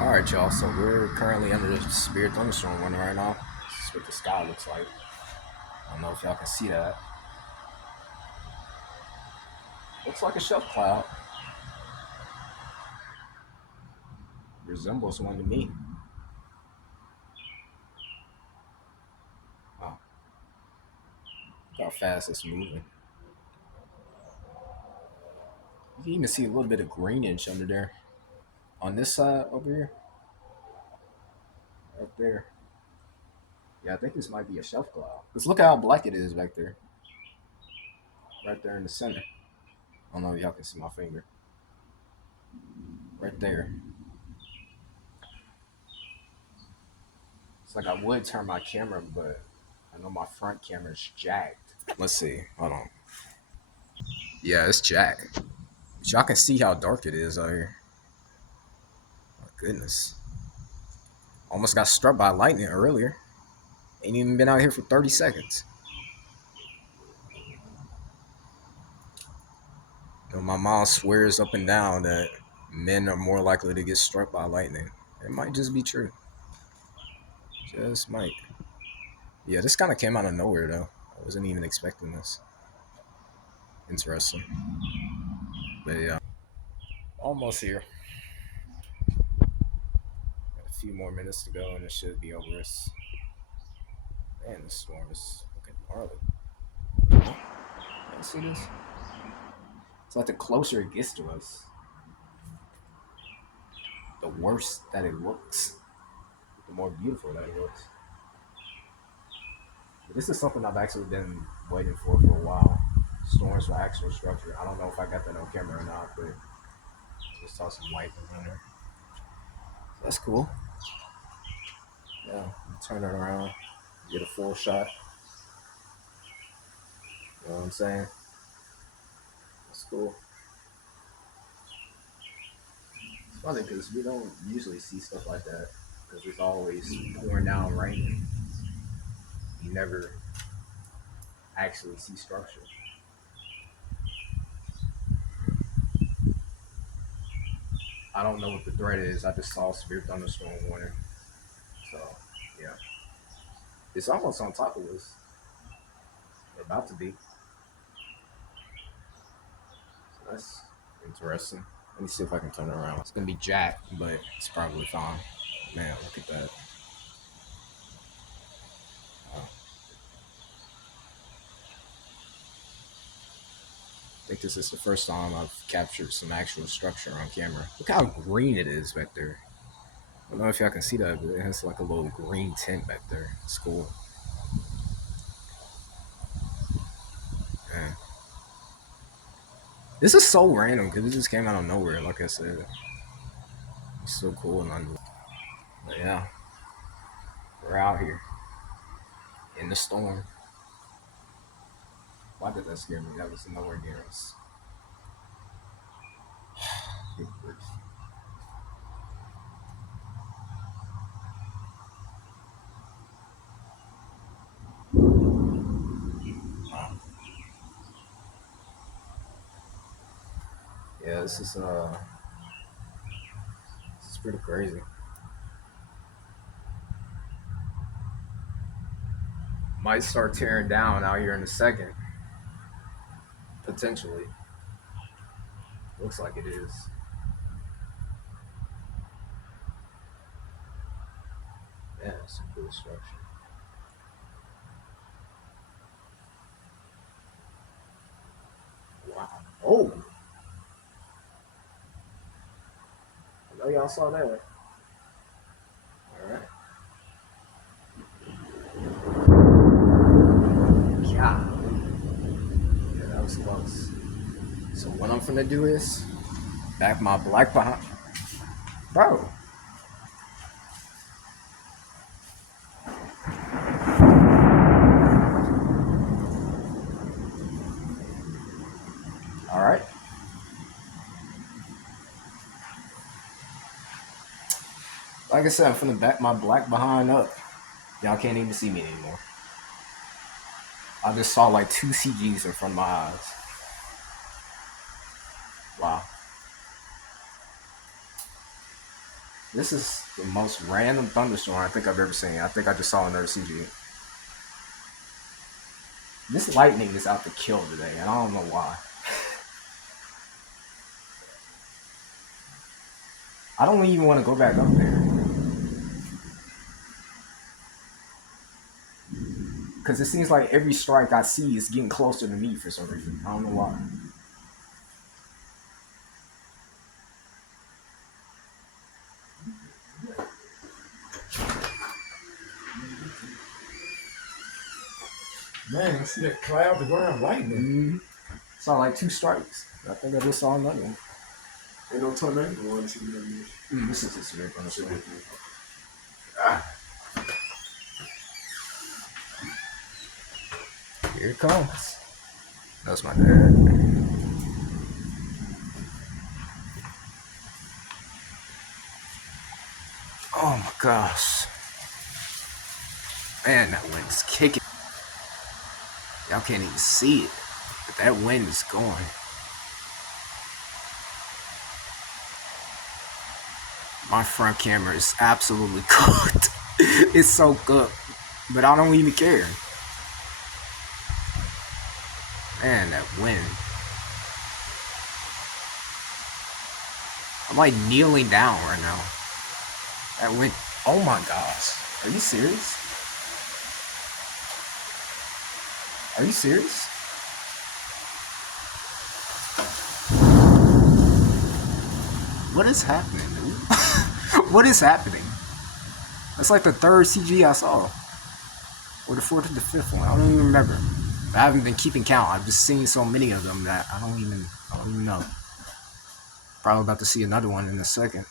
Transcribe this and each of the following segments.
Alright, y'all, so we're currently under the severe thunderstorm warning right now. This is what the sky looks like. I don't know if y'all can see that. Looks like a shelf cloud. Resembles one to me. Oh, look how fast it's moving. You can even see a little bit of greenish under there. On this side over here, right there. Yeah, I think this might be a shelf cloud. Because look how black it is back there. Right there in the center. I don't know if y'all can see my finger. Right there. It's like I would turn my camera, but I know my front camera is jacked. Let's see. Hold on. Yeah, it's jacked. But y'all can see how dark it is out here. My goodness. Almost got struck by lightning earlier. Ain't even been out here for 30 seconds. You know, my mom swears up and down that men are more likely to get struck by lightning. It might just be true. Just might. Yeah, this kind of came out of nowhere, though. I wasn't even expecting this. Interesting. But yeah, almost here. Got a few more minutes to go and it should be over. Man, this storm is looking gnarly. You see this? It's like the closer it gets to us, the worse that it looks, the more beautiful that it looks. But this is something I've actually been waiting for a while. Storms with actual structure. I don't know if I got that on camera or not, but just saw some white in there. So that's cool. Yeah, turn it around, get a full shot. You know what I'm saying? That's cool. It's funny because we don't usually see stuff like that because it's always pouring down rain. You never actually see structure. I don't know what the threat is. I just saw severe thunderstorm warning. So, yeah. It's almost on top of us. We're about to be. So that's interesting. Let me see if I can turn it around. It's going to be jacked, but it's probably fine. Man, look at that. I think this is the first time I've captured some actual structure on camera. Look how green it is back there. I don't know if y'all can see that, but it has like a little green tint back there. It's cool. Man. This is so random because it just came out of nowhere, like I said. It's so cool and unbelievable. But yeah, we're out here in the storm. Why did that scare me? That was nowhere near us. Wow. Yeah, this is pretty crazy. Might start tearing down out here in a second, potentially. Looks like it is. Yeah, some cool structure. Wow. Oh, I know y'all saw that. All right. Yeah. Yeah, that was close. So what I'm finna do is back my black behind. Bro. All right. Like I said, I'm finna back my black behind up. Y'all can't even see me anymore. I just saw like two CGs in front of my eyes. Wow. This is the most random thunderstorm I think I've ever seen. I think I just saw another CG. This lightning is out to kill today, and I don't know why. I don't even want to go back up there. Because it seems like every strike I see is getting closer to me for some reason. I don't know why. Man, I see that cloud, the ground, lightning. Mm-hmm. Saw like 2 strikes. I think I just saw another one. Ain't no tornado. This is a severe thunderstorm. Here it comes. That's my dad. Oh my gosh. Man, that wind's kicking. Y'all can't even see it, but that wind is going. My front camera is absolutely cooked. It's so cooked, but I don't even care. Man, that wind. I'm like kneeling down right now. That wind. Oh my gosh. Are you serious? Are you serious? What is happening, dude? What is happening? That's like the 3rd CG I saw. Or the 4th or the 5th one. I don't even remember. I haven't been keeping count. I've just seen so many of them that I don't even know. Probably about to see another one in a second.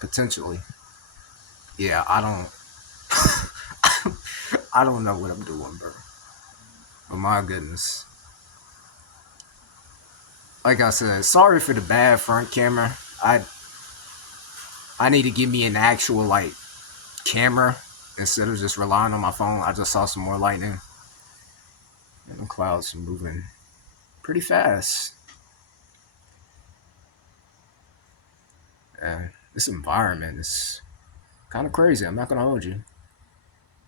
Potentially. Yeah, I don't know what I'm doing, bro. But my goodness. Like I said, sorry for the bad front camera. I need to give me an actual like camera instead of just relying on my phone. I just saw some more lightning. And the clouds are moving pretty fast. Yeah, this environment is kind of crazy. I'm not gonna hold you.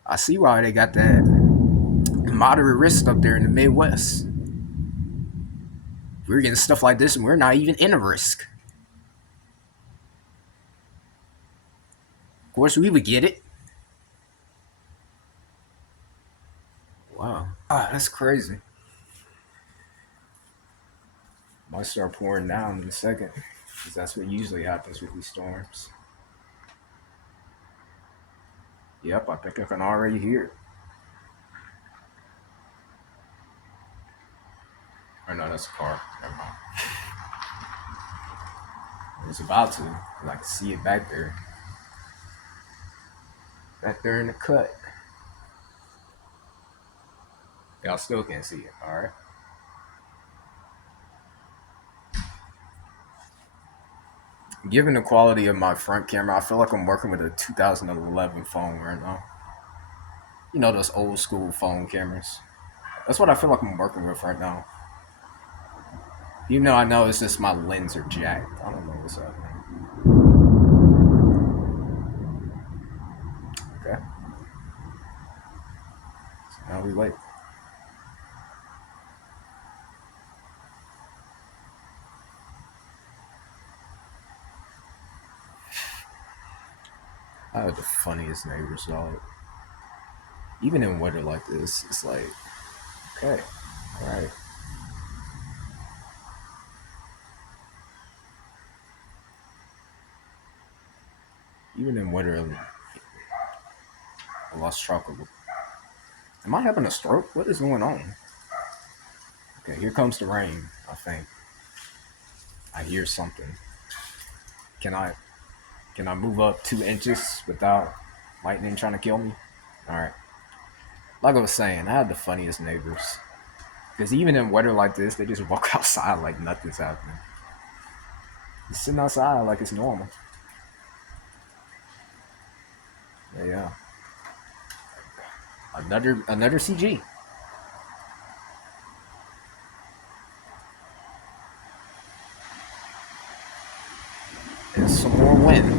I see why they got that moderate risk up there in the Midwest. We're getting stuff like this and we're not even in a risk. Of course, we would get it. Wow. That's crazy. Might start pouring down in a second. Because that's what usually happens with these storms. Yep, I think I can already hear it. Or no, that's a car. Never mind. It's about to. I can see it back there. Back there in the cut. Y'all still can't see it, alright? Given the quality of my front camera, I feel like I'm working with a 2011 phone right now. You know those old school phone cameras. That's what I feel like I'm working with right now. Even though I know it's just my lens are jacked. I don't know what's happening. Okay. So now we wait. I have the funniest neighbors, dog. Even in weather like this, it's like, okay, alright. Even in weather, I lost track of it. Am I having a stroke? What is going on? Okay, here comes the rain, I think. I hear something. Can I move up 2 inches without lightning trying to kill me? Alright. Like I was saying, I had the funniest neighbors. Because even in weather like this, they just walk outside like nothing's happening. Just sitting outside like it's normal. Yeah. Another CG. And some more wind.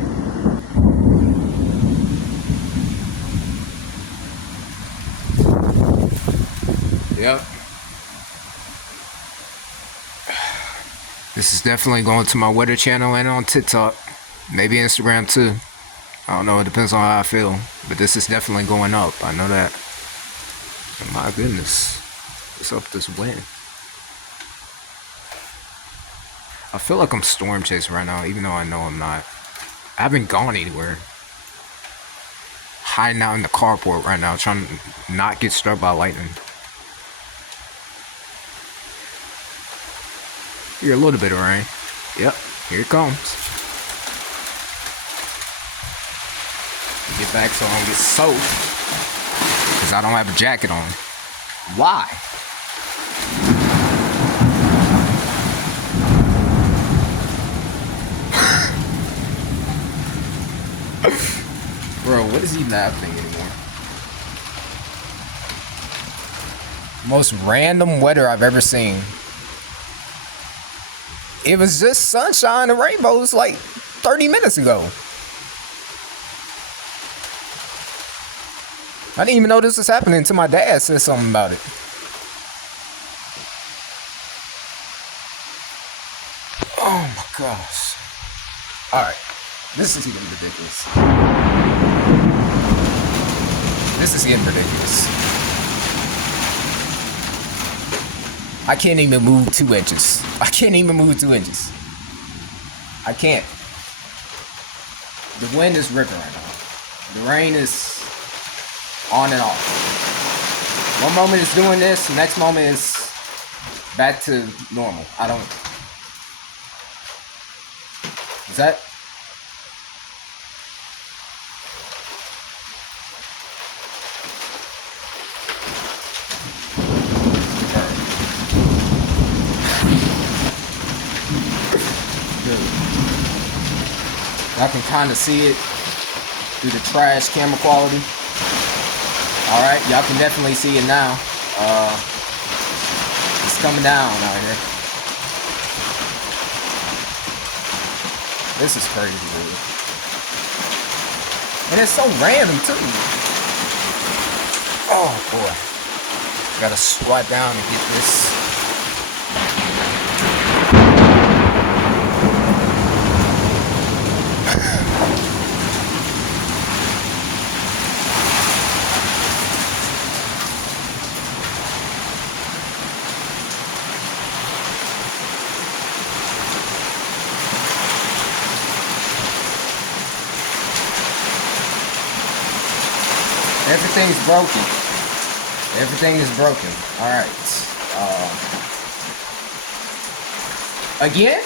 Yep. This is definitely going to my weather channel and on TikTok. Maybe Instagram too. I don't know, it depends on how I feel. But this is definitely going up. I know that. Oh my goodness. What's up with this wind? I feel like I'm storm chasing right now, even though I know I'm not. I haven't gone anywhere. Hiding out in the carport right now, trying to not get struck by lightning. Hear a little bit of rain. Yep, here it comes. Get back so I don't get soaked, because I don't have a jacket on. Why? Bro, what is even happening anymore? Most random weather I've ever seen. It was just sunshine and rainbows like 30 minutes ago. I didn't even know this was happening until my dad said something about it. Oh my gosh. Alright. This is getting ridiculous. This is getting ridiculous. I can't even move 2 inches. I can't even move 2 inches. I can't. The wind is ripping right now. The rain is on and off. One moment it's doing this, the next moment is back to normal. I don't... Is that... Y'all can kind of see it through the trash camera quality. Alright, y'all can definitely see it now. It's coming down out here. This is crazy, dude. And it's so random, too. Oh, boy. Gotta squat down and get this. Everything's broken. Everything is broken. Alright. Again?